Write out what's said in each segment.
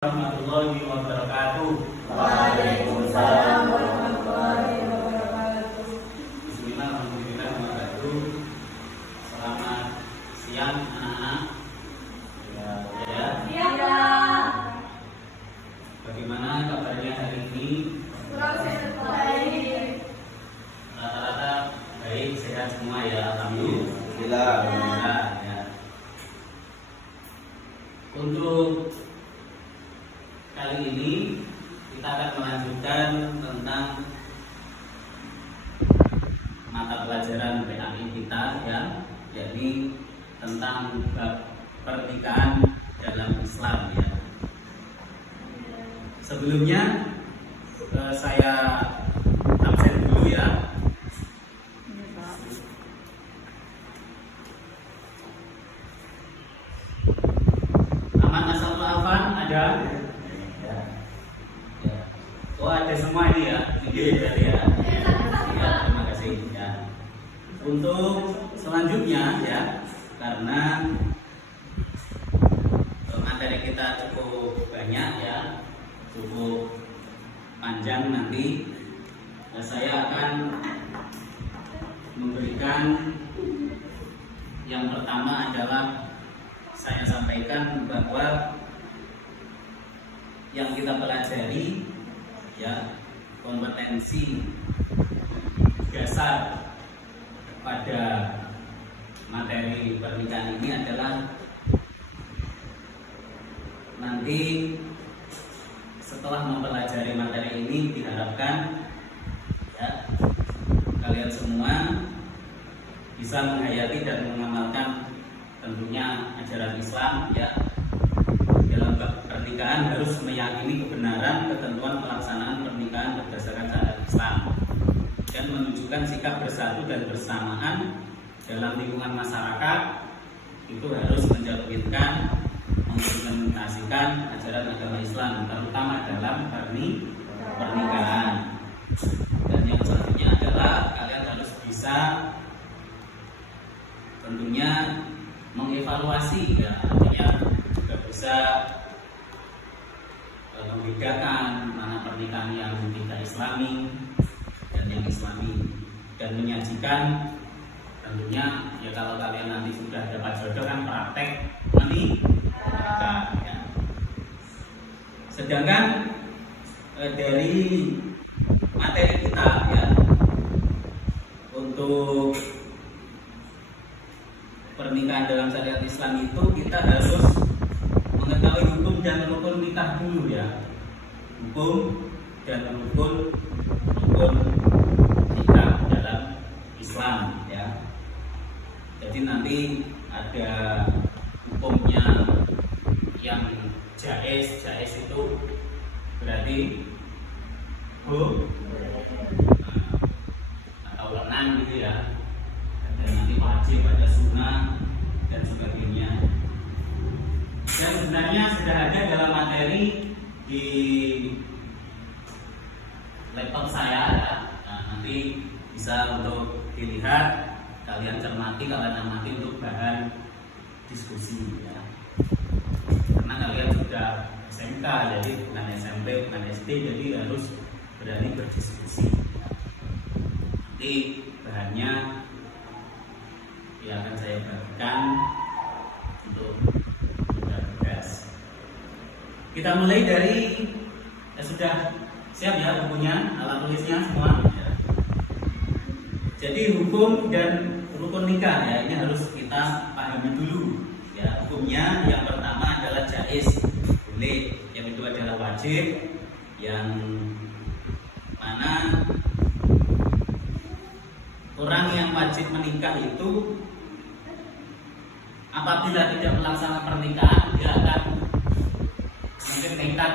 Warahmatullahi wabarakatuh. Waalaikumsalam warahmatullahi wabarakatuh. Bismillah, alhamdulillah, wabarakatuh. Selamat siang anak-anak. Ya. Iya. Bagaimana kabarnya hari ini? Baik. Rata-rata baik, sehat semua ya, alhamdulillah. Alhamdulillah. Ya. Untuk kali ini kita akan melanjutkan tentang mata pelajaran PAI kita ya, yakni tentang bab pernikahan dalam Islam ya. Sebelumnya saya absen dulu ya. Aman asal mu'afan ada? Oh, ada semua ini ya, video berarti ya. Ya, terima kasih ya. Untuk selanjutnya ya, karena materi kita cukup banyak ya, cukup panjang nanti, saya akan memberikan yang pertama adalah saya sampaikan bahwa yang kita pelajari ya, kompetensi dasar pada materi pernikahan ini adalah nanti setelah mempelajari materi ini diharapkan ya, kalian semua bisa menghayati dan mengamalkan tentunya ajaran Islam ya. Dalam pernikahan harus meyakini kebenaran ketentuan pelaksanaan pernikahan berdasarkan syariat Islam dan menunjukkan sikap bersatu dan bersamaan dalam lingkungan masyarakat. Itu harus mencerminkan, mengimplementasikan ajaran agama Islam terutama dalam pernikahan. Dan yang selanjutnya adalah kalian harus bisa tentunya mengevaluasi ya, artinya juga bisa membedakan mana pernikahan yang tidak Islami dan yang Islami, dan menyajikan tentunya ya, kalau kalian nanti sudah dapat jodoh kan praktek menikah ya. Sedangkan dari materi kita ya, untuk pernikahan dalam syariat Islam itu kita harus mengetahui hukum dan rukun nikah dulu ya. Hukum dan rukun nikah dalam Islam ya. Jadi nanti ada hukumnya yang jaiz itu berarti atau lenang gitu ya. Dan nanti wajib, ada sunnah dan sebagainya. Dan sebenarnya sudah ada dalam materi di laptop saya ya. Nah, nanti bisa untuk dilihat, kalian cermati, kalian amati untuk bahan diskusi ya. Karena kalian sudah SMK, jadi bukan SMP, bukan SD, jadi harus berani berdiskusi ya. Nanti bahannya ya akan saya bagikan untuk tugas. Kita mulai dari sudah siap ya bukunya, alat tulisnya semua ya. Jadi hukum dan rukun nikah ya, ini harus kita pahami dulu ya. Hukumnya yang pertama adalah jaiz, boleh, yang kedua adalah wajib, yang mana orang yang wajib menikah itu apabila tidak melaksanakan pernikahan, dia akan mungkin nekat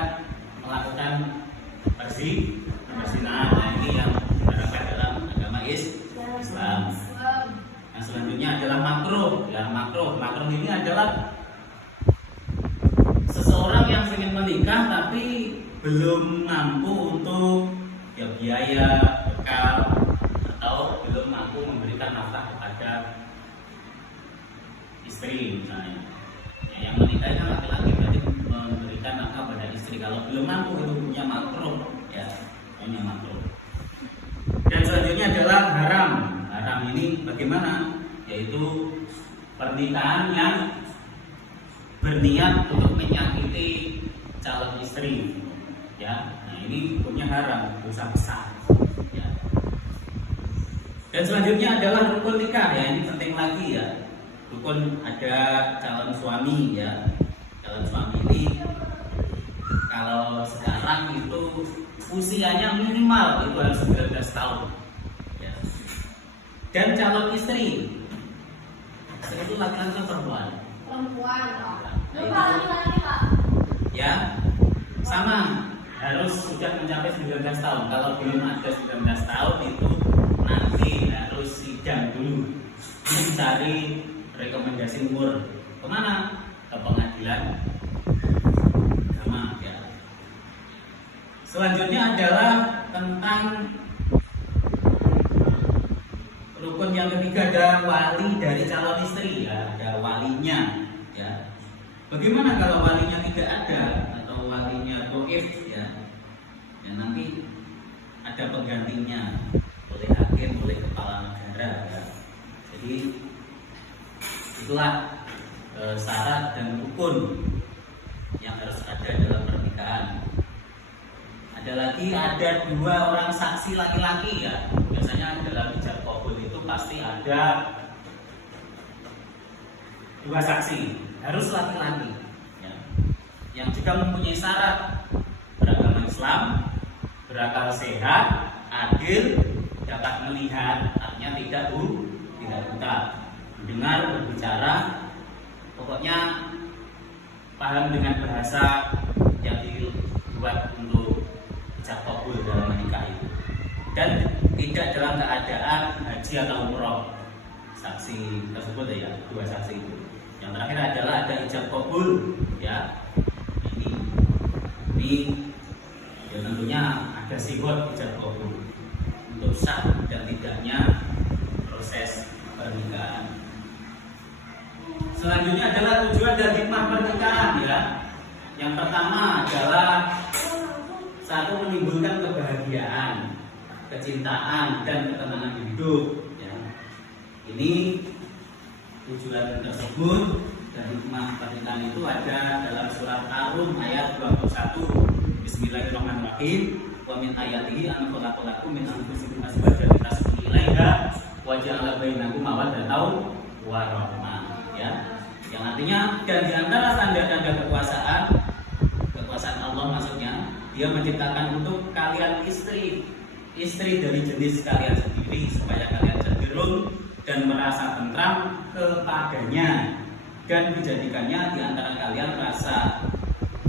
melakukan perzinahan. Nah, ini yang diharapkan dalam agama Islam. Yang selanjutnya adalah makruh. Ya, makruh ini adalah seseorang yang ingin menikah tapi belum mampu untuk ya, biaya bekal, atau belum mampu memberikan nafkah kepada istri misalnya. Yang menikah kan laki-laki berarti memberikan nafkah pada istri. istri. Kalau belum mampu itu punya makruh, ya, punya makruh. Dan selanjutnya adalah haram. Haram ini bagaimana? Yaitu pernikahan yang berniat untuk menyakiti calon istri, ya. Nah, ini hukumnya haram, dosa besar, ya. Dan selanjutnya adalah rukun nikah, ya. Ini penting lagi, ya. Rukun ada calon suami, ya. Calon suami ini kalau sekarang itu usianya minimal itu harus 19 tahun, ya. Dan calon istri itu laki-laki atau perempuan? Perempuan, Pak. Nah, Lupa laki-laki, Pak. Ya, sama, harus sudah mencapai 19 tahun. Kalau belum ada 19 tahun itu nanti harus sidang dulu, mencari rekomendasi umur. Kemana? Ke pengadilan agama, ya. Selanjutnya adalah tentang rukun yang ketiga, ada wali dari calon istri, ya. Ada walinya, ya. Bagaimana kalau walinya tidak ada atau walinya dhaif, ya? Ya, nanti ada penggantinya oleh hakim, oleh kepala negara, ya. Jadi itulah syarat dan rukun yang harus ada dalam pernikahan. Ada lagi, ada 2 orang saksi laki-laki, ya. Biasanya dalam ijab qabul itu pasti ada 2 saksi, harus laki-laki, ya. Yang juga mempunyai syarat beragama Islam, berakal sehat, adil, dapat melihat, artinya tidak buta, mendengar, berbicara, pokoknya paham dengan bahasa yang dibuat untuk ijab qabul dalam menikah itu, dan tidak dalam keadaan haji atau umroh. Saksi tersebut, ya, 2 saksi itu. Yang terakhir adalah ada ijab qabul, ya. Ini ya tentunya ada sifat ijab qabul untuk sah dan tidaknya proses pernikahan. Selanjutnya adalah tujuan dan hikmah pernikahan, ya. Yang pertama adalah 1, menimbulkan kebahagiaan, kecintaan, dan ketenangan hidup, ya. Ini tujuan tersebut dan hikmah pernikahan itu ada dalam surat Ar-Rum ayat 21. Bismillahirrahmanirrahim. Wa min ayatihi an khalaqalakum min anfusikum azwajan litaskunu ilaiha wa ja'ala bainakum mawaddatan wa rahmah, ya. Yang artinya, dan di antara tanda-tanda kekuasaan Allah maksudnya, Dia menciptakan untuk kalian istri dari jenis kalian sendiri supaya kalian cenderung dan merasa tentram kepadanya, dan dijadikannya di antara kalian rasa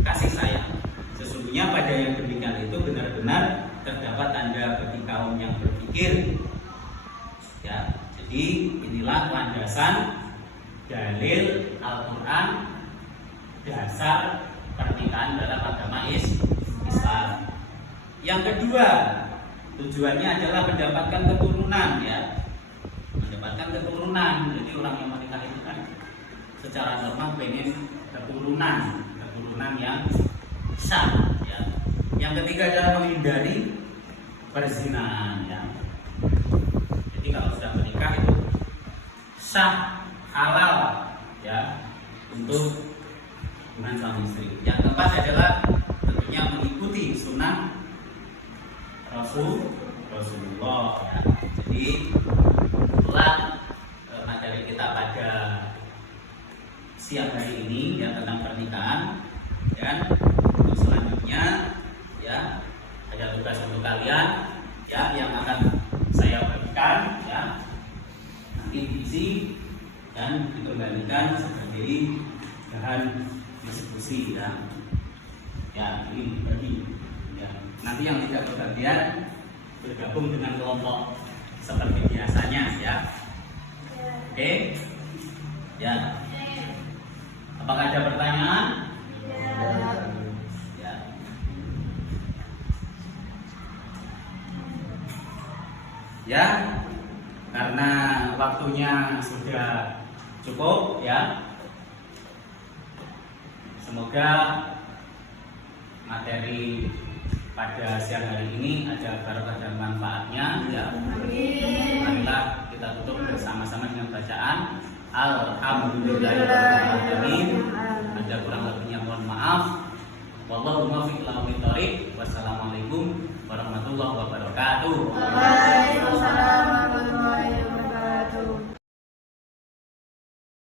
kasih sayang. Sesungguhnya pada yang demikian itu benar-benar terdapat tanda bagi kaum yang berpikir, ya. Jadi inilah landasan dalil Al-Quran, dasar pernikahan dalam agama Islam. Yang kedua, tujuannya adalah mendapatkan keturunan, ya. Mendapatkan keturunan. Jadi orang yang menikah itu kan secara normal pengen keturunan yang sah, ya. Yang ketiga adalah menghindari perzinahan, ya. Jadi kalau sudah menikah itu sah, halal, ya, untuk hubungan suami istri. Yang keempat adalah tentunya mengikuti sunnah Rasulullah, ya. Jadi itulah materi kita pada siang hari ini, ya, tentang pernikahan. Dan untuk selanjutnya, ya, ada tugas untuk kalian, ya, yang akan saya bagikan, ya, nanti diisi dan dikembalikan sebagai bahan diskusi, ya. Ya, ini bagi, ya. Nanti yang tidak kebagian bergabung dengan kelompok seperti biasanya, ya. Oke, ya. Apakah ada pertanyaan? Ya. Ya, karena waktunya sudah cukup, ya. Semoga materi pada siang hari ini ada barokah dan manfaatnya ya. Marilah kita tutup bersama-sama dengan bacaan Alhamdulillahirobbilalamin. Ada kurang lebihnya mohon maaf. Wallahu muwaffiq ila aqwamit thoriq. Wassalamualaikum warahmatullahi wabarakatuh.